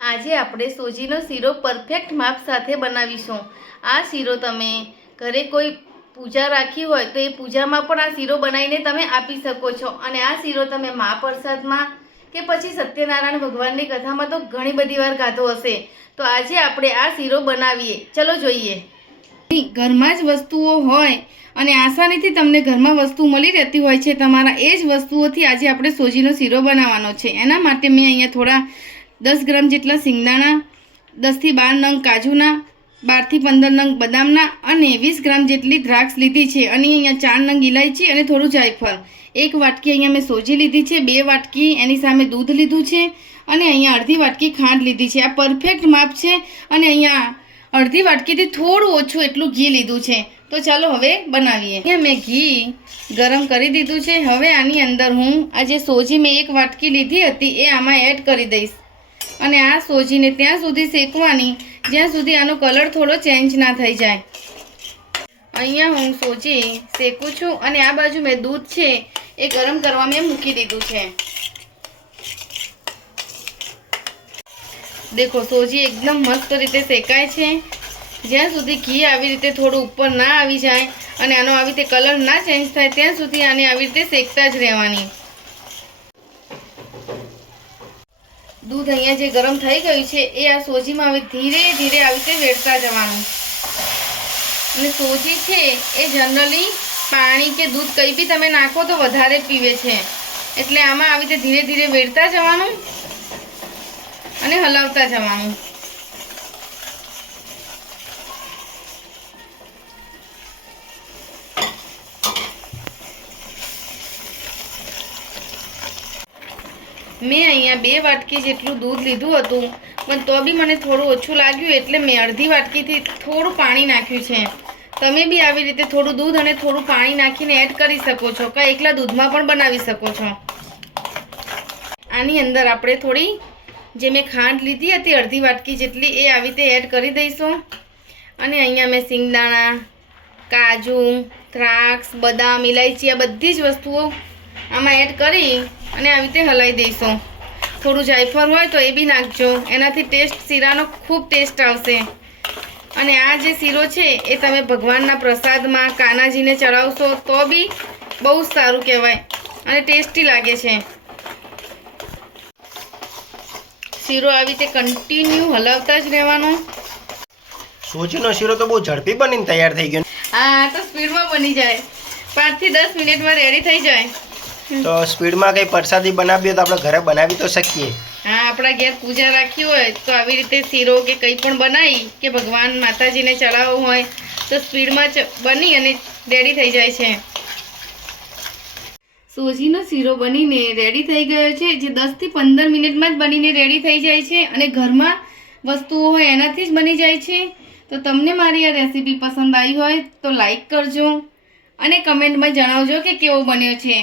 આજે આપણે સોજીનો શીરો પરફેક્ટ માપ સાથે બનાવીશું. આ શીરો તમે ઘરે કોઈ પૂજા રાખી હોય તો એ પૂજામાં પણ આ શીરો બનાવીને તમે આપી શકો છો. અને આ શીરો તમે મહાપ્રસાદમાં કે પછી સત્યનારાયણ ભગવાનની કથામાં તો ઘણી બધી વાર ગાધો હશે. તો આજે આપણે આ શીરો બનાવીએ. ચલો જોઈએ. ઘરમાં જ વસ્તુઓ હોય અને આસાનીથી તમને ઘરમાં વસ્તુ મળી રહેતી હોય છે, તમારા એ જ વસ્તુઓથી આજે આપણે સોજીનો શીરો બનાવવાનો છે. એના માટે મેં અહીંયા થોડા દસ ગ્રામ જેટલા સિંગદાણા, દસથી બાર નંગ કાજુના, બારથી પંદર નંગ બદામના અને વીસ ગ્રામ જેટલી દ્રાક્ષ લીધી છે. અને અહીંયા ચાર નંગ ઇલાયચી અને થોડું જાયફળ. એક વાટકી અહીંયા મેં સોજી લીધી છે, બે વાટકી એની સામે દૂધ લીધું છે અને અહીંયા અડધી વાટકી ખાંડ લીધી છે. આ પરફેક્ટ માપ છે અને અહીંયા અડધી વાટકીથી થોડું ઓછું એટલું ઘી લીધું છે. તો ચાલો હવે બનાવીએ. અહીંયા મેં ઘી ગરમ કરી દીધું છે. હવે આની અંદર હું આ જે સોજી મેં એક વાટકી લીધી હતી એ આમાં એડ કરી દઈશ. અને આ સોજીને ત્યાં સુધી શેકવાની, જ્યાં સુધી આનો કલર થોડો ચેન્જ ના થઈ જાય. અહીંયા હું સોજી શેકું છું અને આ બાજુ મેં દૂધ છે એ ગરમ કરવા મેં મૂકી દીધું છે. દેખો, સોજી એકદમ મસ્ત રીતે શેકાય છે. જ્યાં સુધી ઘી આવી રીતે થોડું ઉપર ના આવી જાય અને આનો આવી રીતે કલર ના ચેન્જ થાય, ત્યાં સુધી આને આવી રીતે શેકતા જ રહેવાની. દૂધ અહીંયા જે ગરમ થઈ ગયું છે, એ આ સોજીમાં હવે ધીરે ધીરે આવી રીતે વેડતા જવાનું. અને સોજી છે, એ જનરલી પાણી કે દૂધ કંઈ બી તમે નાખો તો વધારે પીવે છે. એટલે આમાં આવી રીતે ધીરે ધીરે વેડતા જવાનું અને હલાવતા જવાનું. મેં અહીંયા બે વાટકી જેટલું દૂધ લીધું હતું, પણ તો બી મને થોડું ઓછું લાગ્યું એટલે મેં અડધી વાટકીથી થોડું પાણી નાખ્યું છે. તમે બી આવી રીતે થોડું દૂધ અને થોડું પાણી નાખીને એડ કરી શકો છો કાં એકલા દૂધમાં પણ બનાવી શકો છો. આની અંદર આપણે થોડી, જે મેં ખાંડ લીધી હતી, અડધી વાટકી જેટલી, એ આવી રીતે એડ કરી દઈશું. અને અહીંયા મેં સિંગદાણા, કાજુ, દ્રાક્ષ, બદામ ઇલાયચી આ બધી જ વસ્તુઓ આમાં એડ કરી અને આવી રીતે હલાવી દઈશું. થોડું જાયફળ હોય તો એ બી નાખજો. એનાથી ટેસ્ટ શીરાનો ખૂબ ટેસ્ટ આવશે. અને આ જે શીરો છે એ તમે ભગવાનના પ્રસાદમાં કાનાજીને ચડાવશો તો બી બહુ સારું કહેવાય અને ટેસ્ટી લાગે છે. શીરો આવી રીતે કન્ટિન્યુ હલાવતા જ રહેવાનો. સોજીનો શીરો તો બહુ ઝડપી બનીને તૈયાર થઈ ગયો. હા તો સ્પીડમાં બની જાય. પાંચથી દસ મિનિટમાં રેડી થઈ જાય. તો સ્પીડમાં કંઈ પ્રસાદી બનાવી હોય તો આપણે ઘરે બનાવી તો શકીએ. હા આપણા ઘેર પૂજા રાખી હોય તો આવી રીતે શીરો કે કંઈ પણ બનાવી કે ભગવાન માતાજીને ચડાવવું હોય તો સ્પીડમાં જ બની અને રેડી થઈ જાય છે. સોજીનો શીરો બનીને રેડી થઈ ગયો છે જે દસથી પંદર મિનિટમાં જ બનીને રેડી થઈ જાય છે અને ઘરમાં વસ્તુઓ હોય એનાથી જ બની જાય છે. તો તમને મારી આ રેસીપી પસંદ આવી હોય તો લાઈક કરજો અને કમેન્ટમાં જણાવજો કે કેવો બન્યો છે.